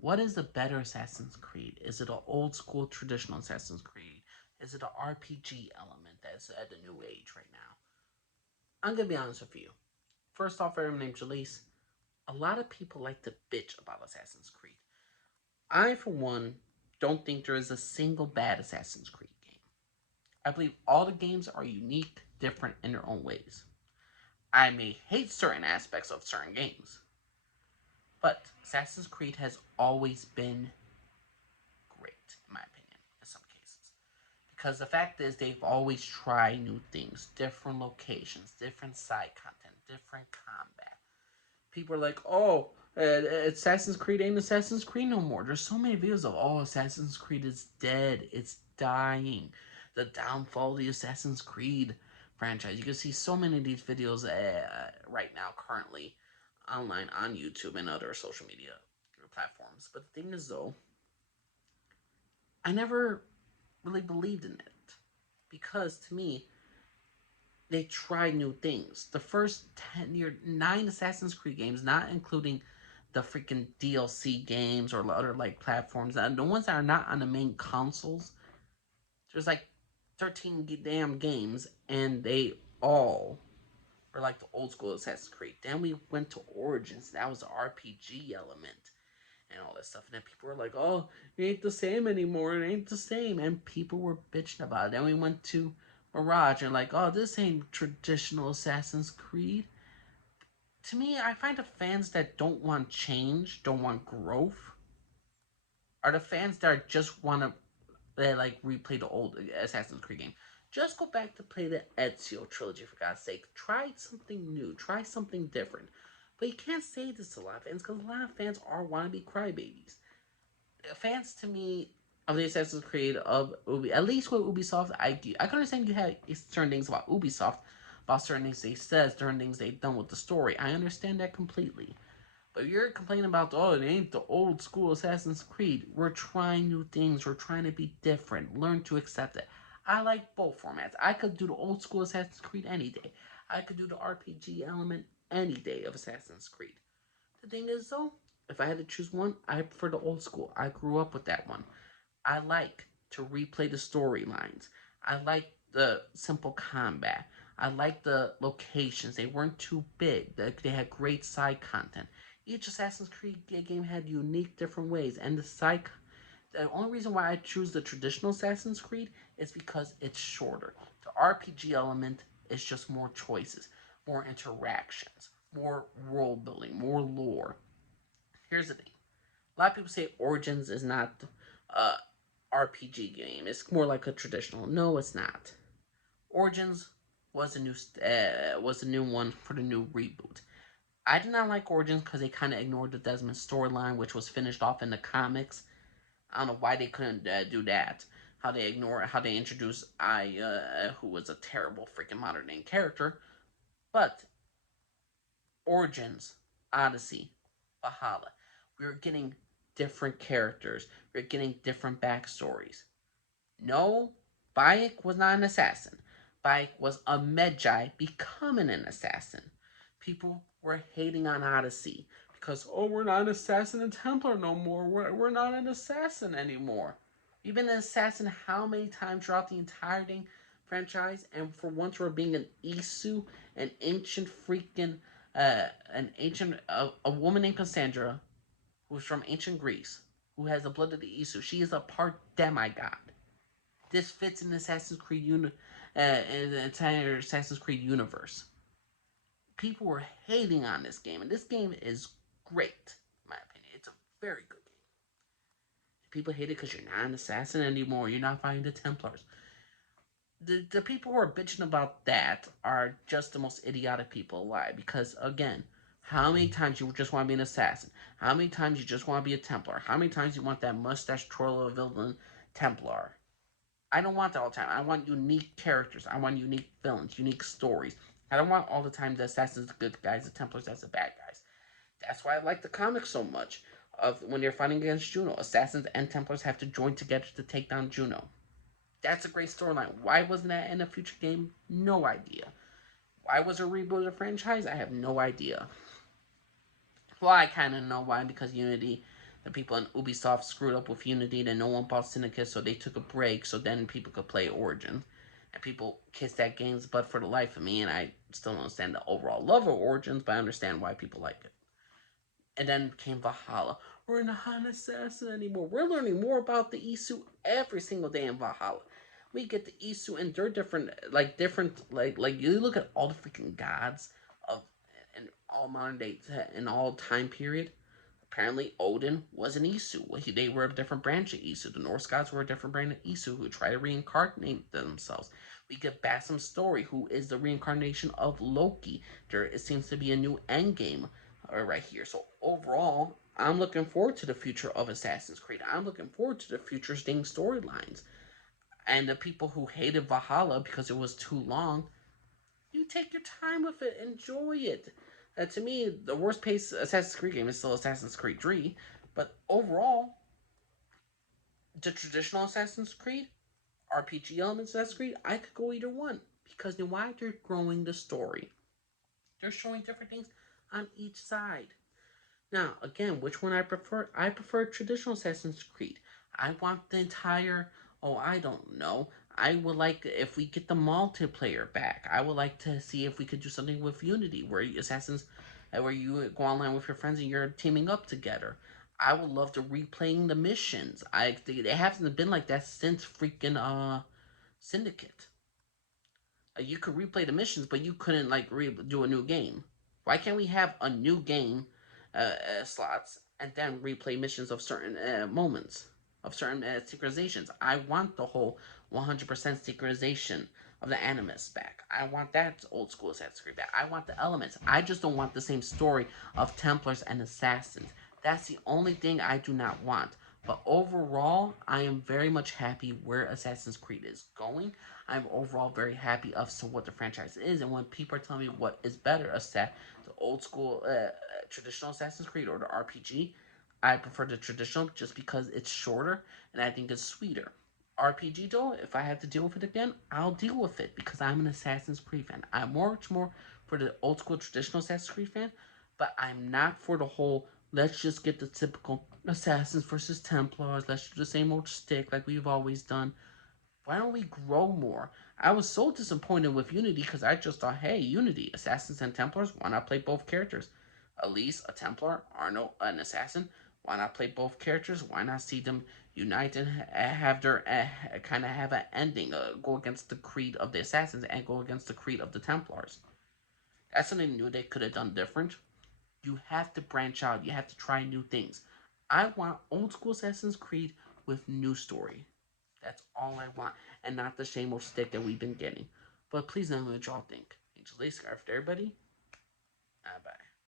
What is a better Assassin's Creed? Is it an old school traditional Assassin's Creed? Is it an RPG element that's at the new age right now? I'm gonna be honest with you. First off, everyone named Jalise. A lot of people like to bitch about Assassin's Creed. I, for one, don't think there is a single bad Assassin's Creed game. I believe all the games are unique, different in their own ways. I may hate certain aspects of certain games, but Assassin's Creed has always been great, in my opinion, in some cases. Because the fact is, they've always tried new things, different locations, different side content, different combat. People are like, oh, Assassin's Creed ain't Assassin's Creed no more. There's so many videos of, oh, Assassin's Creed is dead, it's dying, the downfall of the Assassin's Creed franchise. You can see so many of these videos right now, currently, online on YouTube and other social media platforms. But the thing is, though, I never really believed in it because to me, they tried new things. The first 9 Assassin's Creed games, not including the freaking DLC games or other like platforms, the ones that are not on the main consoles, there's like 13 damn games, and they all were like the old school Assassin's Creed. Then we went to Origins, that was the RPG element and all that stuff. And then people were like, "Oh, it ain't the same anymore. It ain't the same." And people were bitching about it. Then we went to Mirage and like, "Oh, this ain't traditional Assassin's Creed." To me, I find the fans that don't want change, don't want growth, are the fans that just want to like replay the old Assassin's Creed game. Just go back to play the Ezio trilogy for God's sake. Try something new. Try something different. But you can't say this to a lot of fans because a lot of fans are wannabe crybabies. Fans to me of the Assassin's Creed of Ubi, at least with Ubisoft, I do. I can understand you have certain things about Ubisoft, about certain things they said, certain things they've done with the story. I understand that completely. But you're complaining about, oh, it ain't the old school Assassin's Creed. We're trying new things. We're trying to be different. Learn to accept it. I like both formats. I could do the old school Assassin's Creed any day. I could do the RPG element any day of Assassin's Creed. The thing is, though, if I had to choose one, I prefer the old school. I grew up with that one. I like to replay the storylines. I like the simple combat. I like the locations. They weren't too big. They had great side content. Each Assassin's Creed game had unique different ways, and the only reason why I choose the traditional Assassin's Creed is because it's shorter. The RPG element is just more choices, more interactions, more world building, more lore. Here's the thing: a lot of people say Origins is not a RPG game. It's more like a traditional. No, it's not. Origins was a new one for the new reboot. I did not like Origins because they kind of ignored the Desmond storyline, which was finished off in the comics. I don't know why they couldn't do that. How they introduced who was a terrible freaking modern day character. But Origins, Odyssey, Valhalla, we were getting different characters. We were getting different backstories. No, Bayek was not an assassin. Bayek was a Medjay becoming an assassin. People were hating on Odyssey because, oh, we're not an assassin and Templar no more. We're not an assassin anymore. We've been an assassin how many times throughout the entire dang franchise? And for once, we're being an Isu, an ancient freaking, a woman named Cassandra, who's from ancient Greece, who has the blood of the Isu. She is a part demigod. This fits in the in the entire Assassin's Creed universe. People were hating on this game, and this game is great, in my opinion. It's a very good game. People hate it because you're not an assassin anymore. You're not fighting the Templars. The people who are bitching about that are just the most idiotic people alive. Because again, how many times you just want to be an assassin? How many times you just want to be a Templar? How many times you want that mustache twirler villain Templar? I don't want that all the time. I want unique characters. I want unique villains, unique stories. I don't want all the time the assassins, the good guys, the Templars, that's the bad guys. That's why I like the comics so much. Of when you're fighting against Juno, assassins and Templars have to join together to take down Juno. That's a great storyline. Why wasn't that in a future game? No idea. Why was a reboot of the franchise? I have no idea. Well, I kind of know why, because Unity The people in Ubisoft screwed up with Unity, and no one bought Syndicate, so they took a break so then people could play Origins. And people kiss that game's butt for the life of me, and I still don't understand the overall love of Origins, but I understand why people like it. And then came Valhalla. We're not an assassin anymore. We're learning more about the Isu every single day in Valhalla. We get the Isu, and they're different, like you look at all the freaking gods of in all modern day, in all time period. Apparently, Odin was an Isu. They were a different branch of Isu. The Norse gods were a different branch of Isu who try to reincarnate themselves. We get Basim's story, who is the reincarnation of Loki. There seems to be a new endgame right here. So overall, I'm looking forward to the future of Assassin's Creed. I'm looking forward to the future's dang storylines. And the people who hated Valhalla because it was too long, you take your time with it, enjoy it. To me, the worst paced Assassin's Creed game is still Assassin's Creed 3, but overall, the traditional Assassin's Creed, RPG elements of Assassin's Creed, I could go either one because then why they're growing the story. They're showing different things on each side. Now, again, which one I prefer? I prefer traditional Assassin's Creed. I want the entire. Oh, I don't know. I would like if we get the multiplayer back. I would like to see if we could do something with Unity, where assassins, where you go online with your friends and you're teaming up together. I would love to replaying the missions. It hasn't been like that since freaking Syndicate. You could replay the missions, but you couldn't like do a new game. Why can't we have a new game slots and then replay missions of certain moments of certain synchronizations? I want the whole 100% synchronization of the Animus back. I want that old school Assassin's Creed back. I want the elements. I just don't want the same story of Templars and Assassins. That's the only thing I do not want. But overall, I am very much happy where Assassin's Creed is going. I'm overall very happy of what the franchise is, and when people are telling me what is better, the old school traditional Assassin's Creed or the RPG, I prefer the traditional just because it's shorter and I think it's sweeter. RPG though, if I have to deal with it again, I'll deal with it because I'm an Assassin's Creed fan. I'm much more for the old school traditional Assassin's Creed fan, but I'm not for the whole let's just get the typical Assassins versus Templars, let's do the same old stick like we've always done. Why don't we grow more? I was so disappointed with Unity because I just thought, hey, Unity, Assassins and Templars, why not play both characters? Elise, a Templar, Arno, an Assassin, why not play both characters? Why not see them unite and have their kind of have an ending, go against the creed of the Assassins and go against the creed of the Templars? That's something new they could have done different. You have to branch out. You have to try new things. I want old school Assassin's Creed with new story. That's all I want, and not the same old stick that we've been getting. But please let me know what y'all think. Angel Lace Scarf to everybody. Bye.